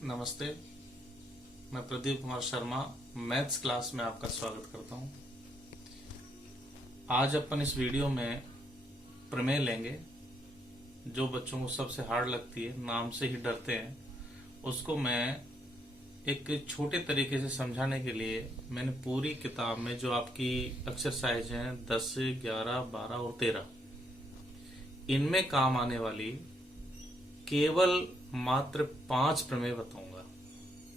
नमस्ते, मैं Pradeep Kumar Sharma maths class में आपका स्वागत करता हूं। आज अपन इस वीडियो में प्रमेय लेंगे। जो बच्चों को सबसे हार्ड लगती है, नाम से ही डरते हैं, उसको मैं एक छोटे तरीके से समझाने के लिए मैंने पूरी किताब में जो आपकी एक्सरसाइज हैं 10, 11, 12 और 13, इनमें काम आने वाली केवल मात्र 5 प्रमेय बताऊंगा।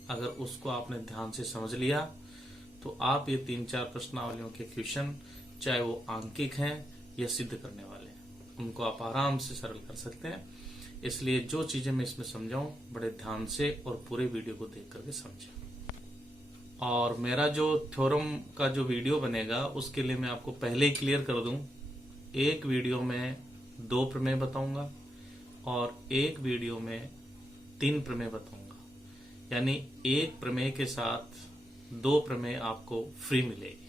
अगर उसको आपने ध्यान से समझ लिया तो आप ये 3-4 प्रश्नावलियों के क्वेश्चन, चाहे वो आंकिक हैं या सिद्ध करने वाले हैं, उनको आप आराम से सरल कर सकते हैं। इसलिए जो चीजें मैं इसमें समझाऊं, बड़े ध्यान से और पूरे वीडियो को देख करके समझें। और मेरा जो थ्योरम का जो वीडियो बनेगा, उसके लिए मैं आपको पहले ही क्लियर कर दूं, एक वीडियो में 2 प्रमेय बताऊंगा और एक वीडियो में 3 प्रमेय बताऊंगा। यानी एक प्रमेय के साथ 2 प्रमेय आपको फ्री मिलेगी,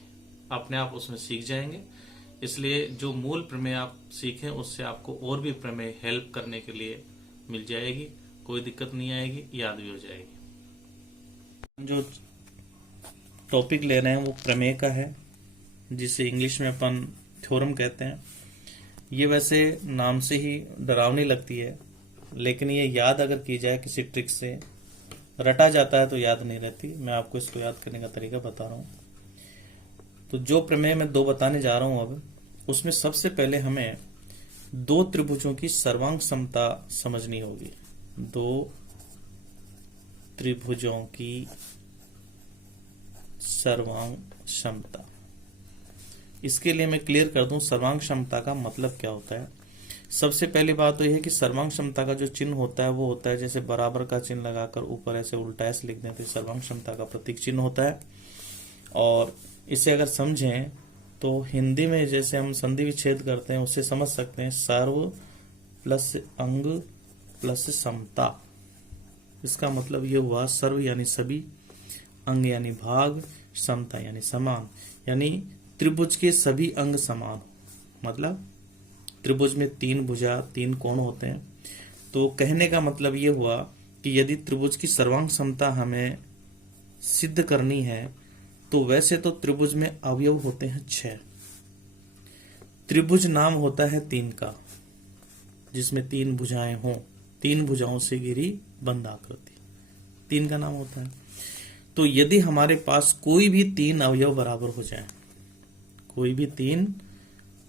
अपने आप उसमें सीख जाएंगे। इसलिए जो मूल प्रमेय आप सीखें, उससे आपको और भी प्रमेय हेल्प करने के लिए मिल जाएगी, कोई दिक्कत नहीं आएगी, याद भी हो जाएगी। जो टॉपिक ले रहे हैं वो प्रमेय का है, जिसे इंग्लिश में अपन थ्योरम कहते हैं। ये वैसे नाम से ही डरावनी लगती है, लेकिन ये याद अगर की जाए किसी ट्रिक से, रटा जाता है तो याद नहीं रहती। मैं आपको इसको याद करने का तरीका बता रहा हूं। तो जो प्रमेय मैं 2 बताने जा रहा हूं अब, उसमें सबसे पहले हमें 2 त्रिभुजों की सर्वांग समता समझनी होगी। 2 त्रिभुजों की सर्वांग क्षमता। इसके लिए मैं क्लियर कर दूं सर्वांग क्षमता का मतलब क्या होता है। सबसे पहली बात तो यह है कि सर्वांग क्षमता का जो चिन्ह होता है वो होता है, जैसे बराबर का चिन्ह लगाकर ऊपर ऐसे उल्टा ऐसे लिख दें तो सर्वांग क्षमता का प्रतीक चिन्ह होता है। और इसे अगर समझें तो हिंदी में जैसे हम संधि विच्छेद करते हैं, उससे समझ सकते हैं सर्व प्लस अंग प्लस समता। इसका मतलब ये हुआ सर्व यानी सभी, अंग यानी भाग, समता यानी समान। यानी त्रिभुज के सभी अंग समान, मतलब त्रिभुज में 3 भुजा 3 कोण होते हैं। तो कहने का मतलब ये हुआ कि यदि त्रिभुज की सर्वांग समता हमें सिद्ध करनी है, तो वैसे तो त्रिभुज में अवयव होते हैं 6। त्रिभुज नाम होता है 3 का, जिसमें 3 भुजाएं हों, 3 भुजाओं से घिरी बंद आकृति, 3 का नाम होता है। तो यदि हमारे पास कोई भी 3 अवयव बराबर हो जाए, कोई भी 3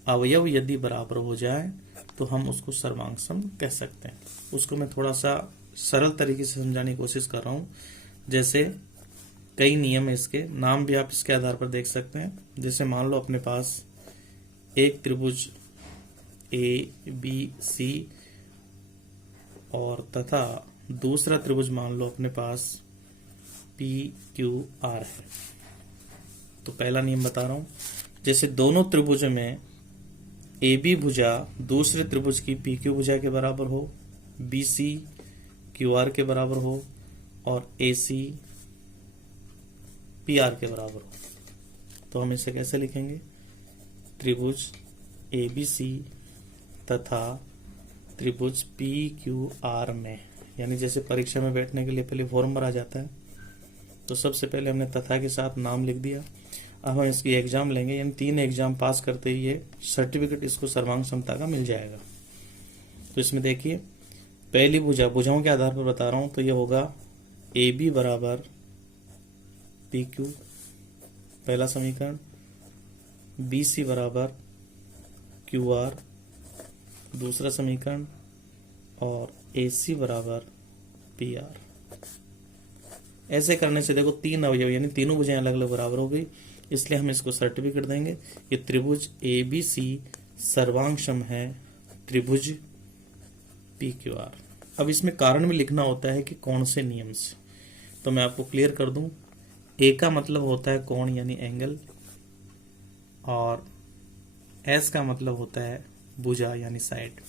अवयव यदि बराबर हो जाए, तो हम उसको सर्वांग सम कह सकते हैं। उसको मैं थोड़ा सा सरल तरीके से समझाने की कोशिश कर रहा हूं। जैसे कई नियम है, इसके नाम भी आप इसके आधार पर देख सकते हैं। जैसे मान लो अपने पास एक त्रिभुज ABC और तथा दूसरा त्रिभुज मान लो अपने पास PQR है। तो पहला नियम बता रहा हूं, जैसे दोनों त्रिभुजों में AB भुजा दूसरे त्रिभुज की PQ भुजा के बराबर हो, BC QR के बराबर हो और AC PR के बराबर हो, तो हम इसे कैसे लिखेंगे? त्रिभुज ABC तथा त्रिभुज PQR में, यानी जैसे परीक्षा में बैठने के लिए पहले फॉर्म भरा जाता है, तो सबसे पहले हमने तथा के साथ नाम लिख दिया। अब हम इसकी एग्जाम लेंगे, यानी 3 एग्जाम पास करते ही ये सर्टिफिकेट इसको सर्वांग क्षमता का मिल जाएगा। तो इसमें देखिए, पहली भुजाओं के आधार पर बता रहा हूं, तो ये होगा AB बराबर PQ, पहला समीकरण, BC बराबर QR, दूसरा समीकरण, और AC बराबर PR। ऐसे करने से देखो 3 अवयव यानी तीनों भुजाएं अलग अलग बराबर हो गई, इसलिए हम इसको सर्टिफिकेट देंगे कि त्रिभुज ABC सर्वांगसम है त्रिभुज PQR। अब इसमें कारण भी लिखना होता है कि कौन से नियम से, तो मैं आपको क्लियर कर दूं। A का मतलब होता है कोण यानी एंगल, और S का मतलब होता है भुजा यानी साइड।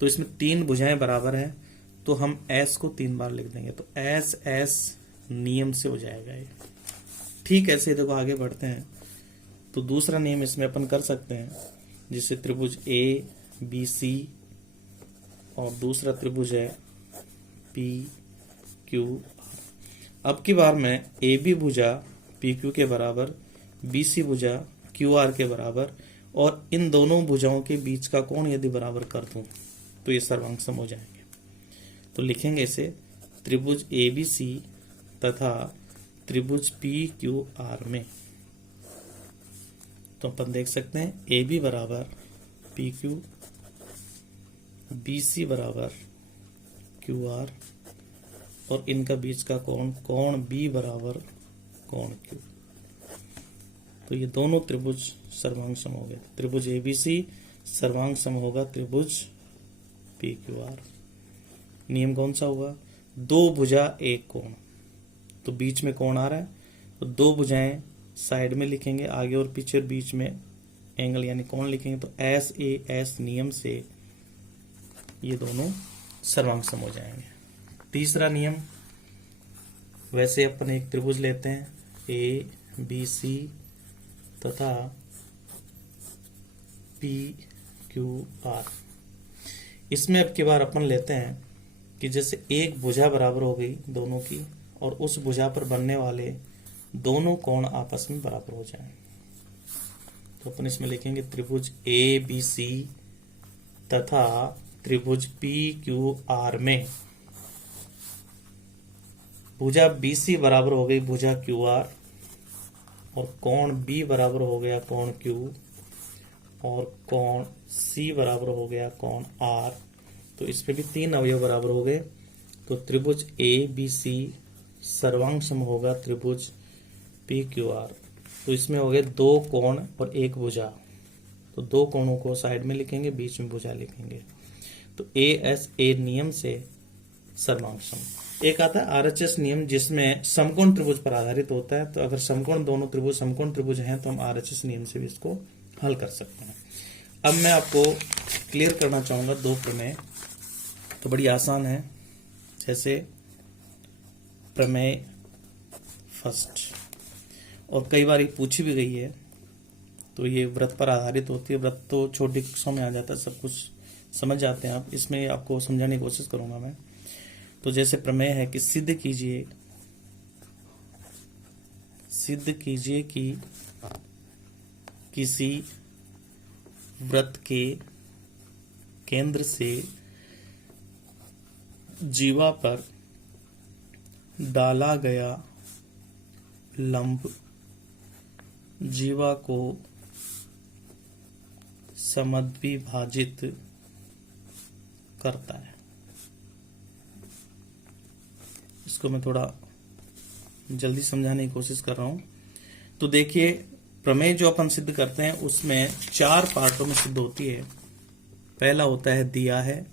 तो इसमें 3 भुजाएं बराबर है, तो हम S को 3 बार लिख देंगे, तो S नियम से हो जाएगा ये। ठीक ऐसे देखो आगे बढ़ते हैं, तो दूसरा नियम इसमें अपन कर सकते हैं, जिससे त्रिभुज ABC और दूसरा त्रिभुज है क्यू। अब की बार मैं ए बी भुजा पी क्यू के बराबर, बी सी भुजा क्यू आर के बराबर और इन दोनों भुजाओं के बीच का कोण यदि बराबर कर दूं तो ये सर्वांग सम हो जाएंगे। तो लिखेंगे इसे त्रिभुज ए बी सी तथा त्रिभुज पी क्यू आर में। तो अपन देख सकते हैं ए बी बराबर पी क्यू, बी सी बराबर क्यू आर और इनका बीच का कोण बी बराबर कोण क्यू। तो ये दोनों त्रिभुज सर्वांग सम हो गए। त्रिभुज एबीसी सर्वांग सम होगा त्रिभुज पी क्यू आर। नियम कौन सा होगा? दो भुजा एक कोण, तो बीच में कोण आ रहा है तो दो भुजाएं साइड में लिखेंगे, आगे और पीछे और बीच में एंगल यानी कोण लिखेंगे। तो एस ए एस नियम से ये दोनों सर्वांग सम हो जाएंगे। तीसरा नियम, वैसे अपन एक त्रिभुज लेते हैं ए बी सी तथा पी क्यू आर। इसमें अब की बार अपन लेते हैं कि जैसे एक भुजा बराबर हो गई दोनों की और उस भुजा पर बनने वाले दोनों कोण आपस में बराबर हो जाएं। तो अपन इसमें लिखेंगे त्रिभुज ए बी सी तथा त्रिभुज पी क्यू आर में भुजा बी सी बराबर हो गई भुजा क्यू आर और कोण बी बराबर हो गया कोण क्यू और कोण सी बराबर हो गया कोण आर। तो इस पे भी तीन अवयव बराबर हो गए। तो त्रिभुज ए बी सी सर्वांग सम होगा त्रिभुज पी क्यू आर। तो इसमें हो गए दो कोण और एक भुजा, तो दो कोणों को साइड में लिखेंगे, बीच में भुजा लिखेंगे। तो ए एस ए नियम से सर्वांग सम। एक आता है आरएचएस नियम जिसमें समकोण त्रिभुज पर आधारित होता है। तो अगर समकोण दोनों त्रिभुज समकोण त्रिभुज हैं तो हम आरएचएस नियम से भी इसको हल कर सकते हैं। अब मैं आपको क्लियर करना चाहूंगा दो प्रमेय, तो बड़ी आसान है। जैसे प्रमेय फर्स्ट, और कई बार ये पूछी भी गई है, तो ये व्रत पर आधारित होती है। व्रत तो छोटी कक्षाओं में आ जाता है, सब कुछ समझ जाते हैं आप। इसमें आपको समझाने की कोशिश करूंगा मैं। तो जैसे प्रमेय है कि सिद्ध कीजिए कि किसी व्रत के केंद्र से जीवा पर डाला गया लंब जीवा को समद्विभाजित करता है। इसको मैं थोड़ा जल्दी समझाने की कोशिश कर रहा हूं। तो देखिए, प्रमेय जो अपन सिद्ध करते हैं उसमें चार पार्टों में सिद्ध होती है। पहला होता है दिया है,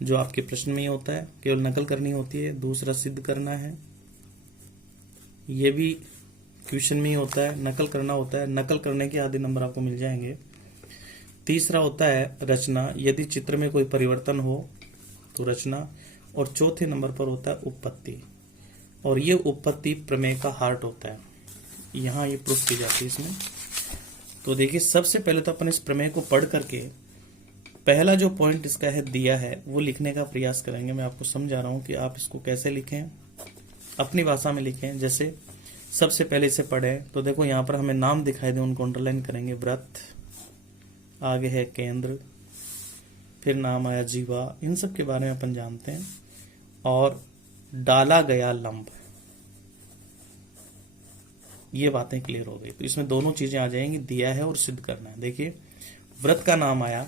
जो आपके प्रश्न में ही होता है, केवल नकल करनी होती है। दूसरा सिद्ध करना है, ये भी क्वेश्चन में ही होता है, नकल करना होता है। नकल करने के आधे नंबर आपको मिल जाएंगे। तीसरा होता है रचना, यदि चित्र में कोई परिवर्तन हो तो रचना। और चौथे नंबर पर होता है उपपत्ति, और ये उपपत्ति प्रमेय का हार्ट होता है। यहाँ ये प्रूफ की जाती है इसमें। तो देखिए, सबसे पहले तो अपन इस प्रमेय को पढ़ करके पहला जो पॉइंट इसका है दिया है वो लिखने का प्रयास करेंगे। मैं आपको समझा रहा हूं कि आप इसको कैसे लिखें, अपनी भाषा में लिखें। जैसे सबसे पहले इसे पढ़े तो देखो यहाँ पर हमें नाम दिखाई दे, उनको अंडरलाइन करेंगे। व्रत, आगे है केंद्र, फिर नाम आया जीवा, इन सब के बारे में अपन जानते हैं। और डाला गया लंब, ये बातें क्लियर हो गई। तो इसमें दोनों चीजें आ जाएंगी, दिया है और सिद्ध करना है। देखिए, व्रत का नाम आया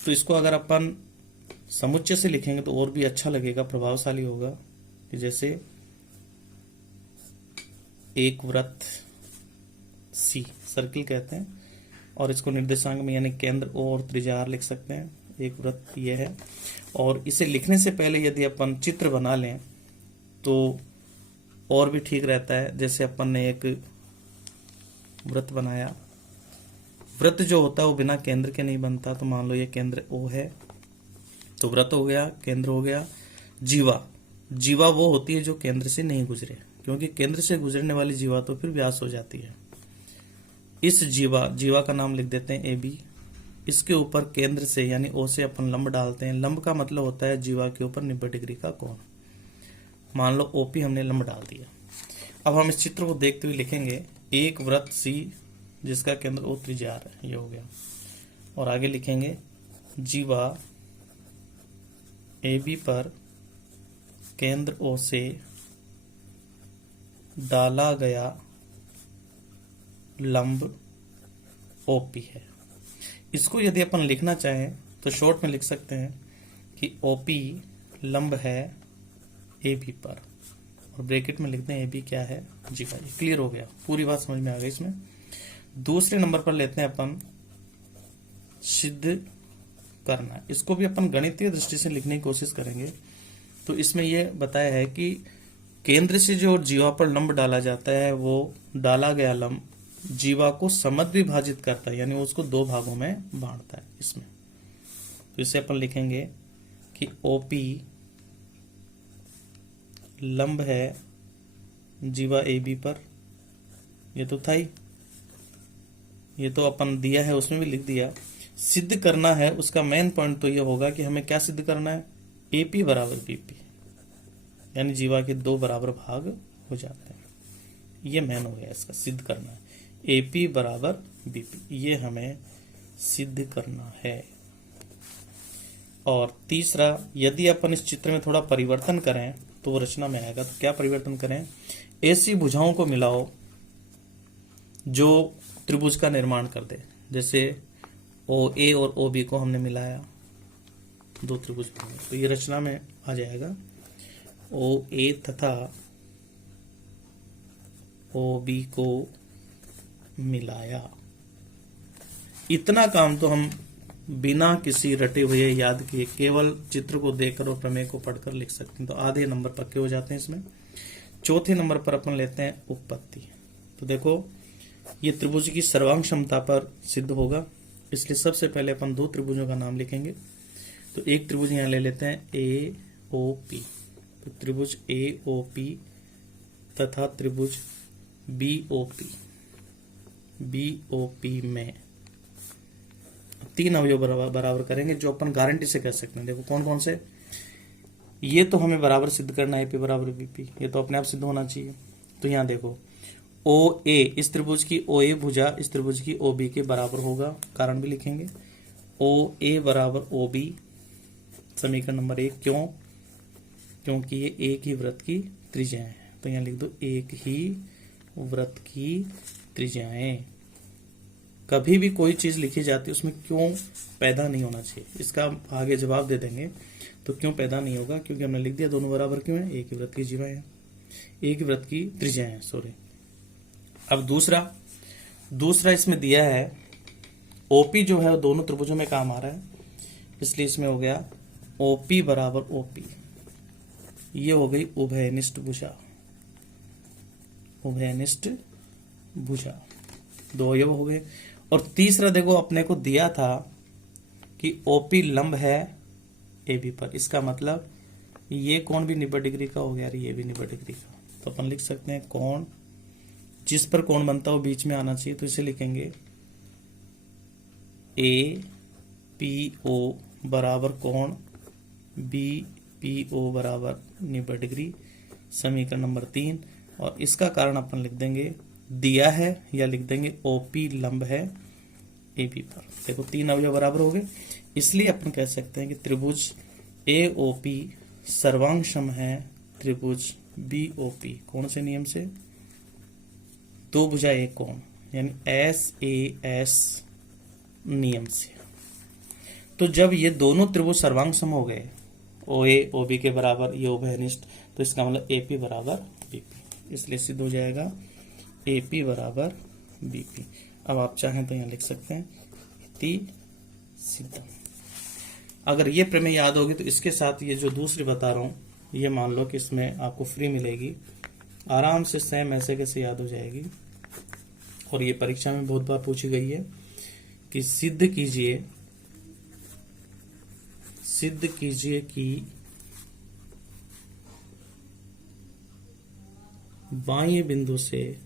तो इसको अगर अपन समुच्चय से लिखेंगे तो और भी अच्छा लगेगा, प्रभावशाली होगा। कि जैसे एक व्रत सी, सर्किल कहते हैं, और इसको निर्देशांक में यानी केंद्र ओ और त्रिज्या आर लिख सकते हैं। एक व्रत ये है। और इसे लिखने से पहले यदि अपन चित्र बना लें तो और भी ठीक रहता है। जैसे अपन ने एक व्रत बनाया, व्रत जो होता है वो बिना केंद्र के नहीं बनता। तो मान लो ये केंद्र ओ है, तो व्रत हो गया, केंद्र हो गया। जीवा वो होती है जो केंद्र से नहीं गुजरे, क्योंकि केंद्र से गुजरने वाली जीवा तो फिर व्यास हो जाती है। इस जीवा का नाम लिख देते हैं ए बी। इसके ऊपर केंद्र से यानी ओ से अपन लंब डालते हैं। लंब का मतलब होता है जीवा के ऊपर 90 डिग्री का कोण। मान लो ओपी हमने लंब डाल दिया। अब हम इस चित्र को देखते हुए लिखेंगे एक वृत्त सी जिसका केंद्र ओ त्रिज्या है, ये हो गया। और आगे लिखेंगे जीवा ए बी पर केंद्र ओ से डाला गया लंब ओपी है। इसको यदि अपन लिखना चाहें तो शॉर्ट में लिख सकते हैं कि ओपी लंब है ए बी पर, और ब्रैकेट में लिखते हैं ए बी क्या है, जीवा। ये क्लियर हो गया, पूरी बात समझ में आ गई। इसमें दूसरे नंबर पर लेते हैं अपन सिद्ध करना। इसको भी अपन गणितीय दृष्टि से लिखने की कोशिश करेंगे। तो इसमें यह बताया है कि केंद्र से जो जीवा पर लंब डाला जाता है वो डाला गया लंब जीवा को समद्विभाजित करता है, यानी उसको दो भागों में बांटता है इसमें। तो इसे अपन लिखेंगे कि ओपी लंब है जीवा ए बी पर, ये तो था ही, ये तो अपन दिया है उसमें भी लिख दिया। सिद्ध करना है, उसका मेन पॉइंट तो ये होगा कि हमें क्या सिद्ध करना है, एपी बराबर बीपी, यानी जीवा के दो बराबर भाग हो जाते हैं। ये मेन हो गया, इसका सिद्ध करना है एपी बराबर बीपी, ये हमें सिद्ध करना है। और तीसरा, यदि अपन इस चित्र में थोड़ा परिवर्तन करें तो वो रचना में आएगा। तो क्या परिवर्तन करें, ऐसी भुजाओं को मिलाओ जो त्रिभुज का निर्माण कर दे। जैसे ओ ए और ओ बी को हमने मिलाया, दो त्रिभुज बने, तो ये रचना में आ जाएगा ओ ए तथा ओ बी को मिलाया। इतना काम तो हम बिना किसी रटे हुए याद किए केवल चित्र को देखकर और प्रमेय को पढ़कर लिख सकते हैं। तो आधे नंबर पक्के हो जाते हैं इसमें। चौथे नंबर पर अपन लेते हैं उपपत्ति। तो देखो ये त्रिभुज की सर्वांग क्षमता पर सिद्ध होगा, इसलिए सबसे पहले अपन दो त्रिभुजों का नाम लिखेंगे। तो एक त्रिभुज यहां ले लेते हैं ए ओ पी। तो त्रिभुज ए ओ पी तथा त्रिभुज बी ओ पी में तीन अवयव बराबर करेंगे, जो अपन गारंटी से कह सकते हैं। देखो कौन कौन से, ये तो हमें बराबर सिद्ध करना है, ए पी बराबर बीपी, ये तो अपने आप सिद्ध होना चाहिए। तो यहां देखो ओ ए, इस त्रिभुज की ओ ए भुजा इस त्रिभुज की ओ बी के बराबर होगा, कारण भी लिखेंगे। ओ ए बराबर ओ बी, समीकरण नंबर 1। क्यों, क्योंकि ये एक ही वृत्त की त्रिज्याएं हैं। तो यहां लिख दो एक ही वृत्त की त्रिज्याएं। कभी भी कोई चीज लिखी जाती है उसमें क्यों पैदा नहीं होना चाहिए, इसका आगे जवाब दे देंगे। तो क्यों पैदा नहीं होगा, क्योंकि हमने लिख दिया दोनों बराबर क्यों है, एक ही वृत्त की जीवा है, एक ही वृत्त की त्रिज्या है, सॉरी। अब दूसरा इसमें दिया है ओपी जो है वो दोनों त्रिभुजों में काम आ रहा है, इसलिए इसमें हो गया ओपी बराबर ओपी। ये हो गई उभयनिष्ठ भुजा, उभयनिष्ठ भुजा, दो अवयव हो गए। और तीसरा देखो अपने को दिया था कि ओपी लंब है ए बी पर, इसका मतलब ये कोण भी 90 डिग्री का हो गया और ये भी 90 डिग्री का। तो अपन लिख सकते हैं कोण, जिस पर कोण बनता हो बीच में आना चाहिए, तो इसे लिखेंगे ए पी ओ बराबर कोण बी पी ओ बराबर 90 डिग्री, समीकरण नंबर 3। और इसका कारण अपन लिख देंगे दिया है, या लिख देंगे ओपी लंब है ए बी पर। देखो तीन अवयव बराबर हो गए, इसलिए अपन कह सकते हैं कि त्रिभुज ए ओ पी सर्वांगसम है त्रिभुज बी ओ पी। कौन से नियम से, दो भुजा एक कोण, यानी एस ए एस नियम से। तो जब ये दोनों त्रिभुज सर्वांगसम हो गए, ओ ए ओ बी के बराबर, ये उभयनिष्ठ, तो इसका मतलब ए पी बराबर बीपी, इसलिए सिद्ध हो जाएगा ए पी बराबर बीपी। अब आप चाहें तो यहां लिख सकते हैं इति सिद्धम। अगर ये प्रमेय याद होगी तो इसके साथ ये जो दूसरी बता रहा हूं ये मान लो कि इसमें आपको फ्री मिलेगी, आराम से सेम ऐसे कैसे याद हो जाएगी। और ये परीक्षा में बहुत बार पूछी गई है कि सिद्ध कीजिए कि बाह्य बिंदु से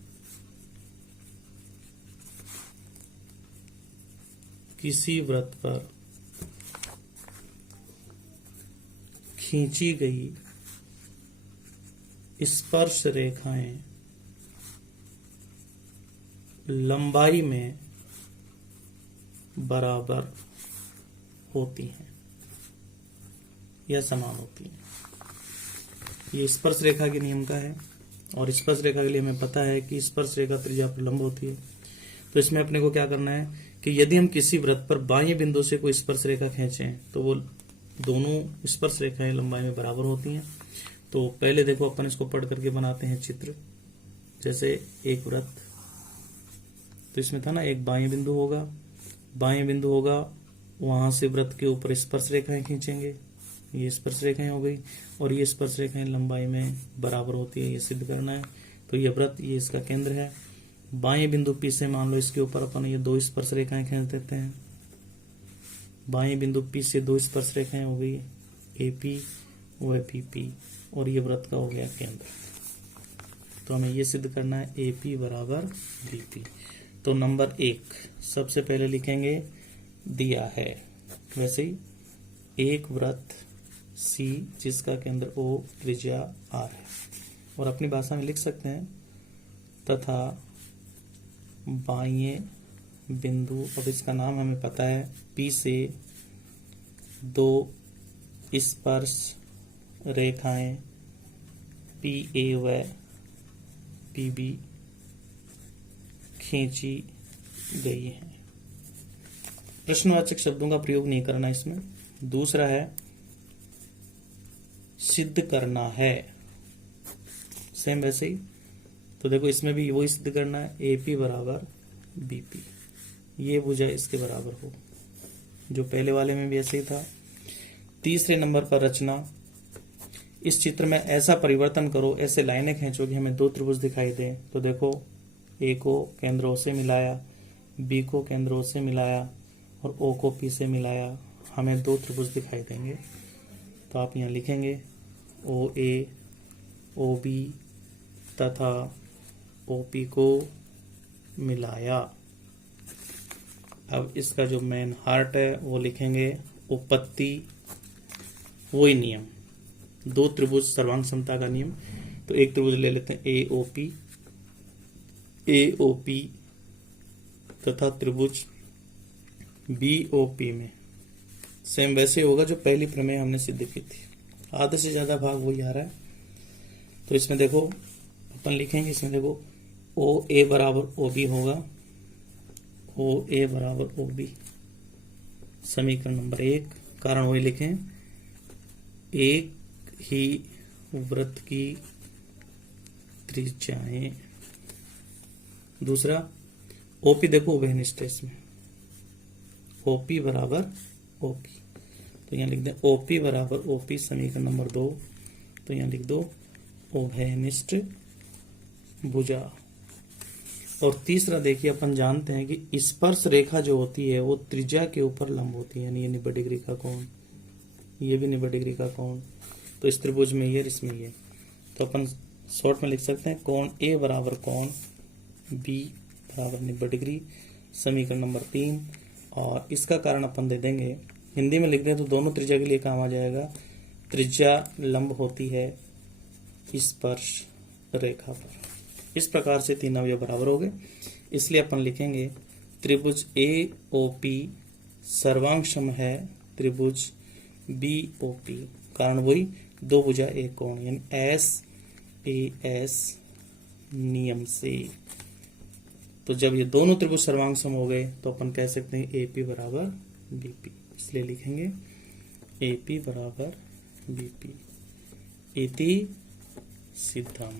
किसी वृत्त पर खींची गई स्पर्श रेखाएं लंबाई में बराबर होती हैं या समान होती हैं। ये स्पर्श रेखा के नियम का है और स्पर्श रेखा के लिए हमें पता है कि स्पर्श रेखा त्रिज्या पर लंब होती है। तो इसमें अपने को क्या करना है कि यदि हम किसी वृत्त पर बाह्य बिंदु से कोई स्पर्श रेखा खींचें तो वो दोनों स्पर्श रेखाएं लंबाई में बराबर होती हैं। तो पहले देखो अपन इसको पढ़ करके बनाते हैं चित्र। जैसे एक वृत्त, तो इसमें था ना एक बाह्य बिंदु होगा, वहां से वृत्त के ऊपर स्पर्श रेखाएं खींचेंगे, ये स्पर्श रेखाएं हो गई, और ये स्पर्श रेखाएं लंबाई में बराबर होती है, ये सिद्ध करना है। तो ये वृत्त, ये इसका केंद्र है। बाह्य बिंदु P से मान लो इसके ऊपर अपन ये दो स्पर्श रेखाएं खींच देते हैं। बाह्य बिंदु P से दो स्पर्श रेखाएं हो गई, AP व BP, और ये वृत्त का हो गया केंद्र। तो हमें ये सिद्ध करना है AP बराबर BP। तो नंबर 1 सबसे पहले लिखेंगे, दिया है वैसे ही एक वृत्त C जिसका केंद्र O, त्रिज्या R है, और अपनी भाषा में लिख सकते हैं तथा बाह्य बिंदु, अब इसका नाम हमें पता है, P से दो स्पर्श रेखाएं PA व PB खींची गई है। प्रश्नवाचक शब्दों का प्रयोग नहीं करना इसमें। दूसरा है सिद्ध करना है, सेम वैसे ही। तो देखो इसमें भी वही सिद्ध करना है, AP बराबर BP, ये भुजा इसके बराबर हो, जो पहले वाले में भी ऐसे ही था। तीसरे नंबर पर रचना, इस चित्र में ऐसा परिवर्तन करो, ऐसे लाइनें खींचो कि हमें दो त्रिभुज दिखाई दे। तो देखो A को केंद्र O से मिलाया, B को केंद्र O से मिलाया और O को P से मिलाया, हमें दो त्रिभुज दिखाई देंगे। तो आप यहाँ लिखेंगे OA OB तथा OP को मिलाया। अब इसका जो मेन हार्ट है वो लिखेंगे उपपत्ति, वही नियम, दो त्रिभुज सर्वांग समता का नियम। तो एक त्रिभुज ले लेते हैं AOP तथा त्रिभुज BOP में सेम वैसे होगा जो पहली प्रमेय हमने सिद्ध की थी। आधे से ज्यादा भाग वही आ रहा है। तो इसमें देखो अपन लिखेंगे, इसमें देखो OA बराबर OB होगा, OA बराबर OB, समीकरण नंबर 1। कारण वही लिखें, एक ही वृत्त की त्रिज्याएं। दूसरा OP देखो उभयनिष्ठ है, इसमें OP बराबर OP, तो यहाँ लिख दें OP बराबर OP, समीकरण नंबर 2। तो यहाँ लिख दो उभयनिष्ठ भुजा। और तीसरा देखिए, अपन जानते हैं कि स्पर्श रेखा जो होती है वो त्रिज्या के ऊपर लंब होती है, यानी ये 90 डिग्री का कोण, ये भी 90 डिग्री का कोण। तो इस त्रिभुज में ये, इसमें ये, तो अपन शॉर्ट में लिख सकते हैं कोण A बराबर कोण B बराबर 90 डिग्री, समीकरण नंबर 3। और इसका कारण अपन दे देंगे, हिंदी में लिख दें तो दोनों त्रिज्या के लिए काम आ जाएगा। त्रिज्या लंब होती है स्पर्श रेखा पर। इस प्रकार से तीन अवयव बराबर हो गए, इसलिए अपन लिखेंगे त्रिभुज AOP सर्वांगसम है त्रिभुज BOP। कारण वही, दो भुजा एक कोण, यानी SAS नियम से। तो जब ये दोनों त्रिभुज सर्वांगसम हो गए तो अपन कह सकते हैं AP बराबर BP, इसलिए लिखेंगे AP बराबर BP इति सिद्धम।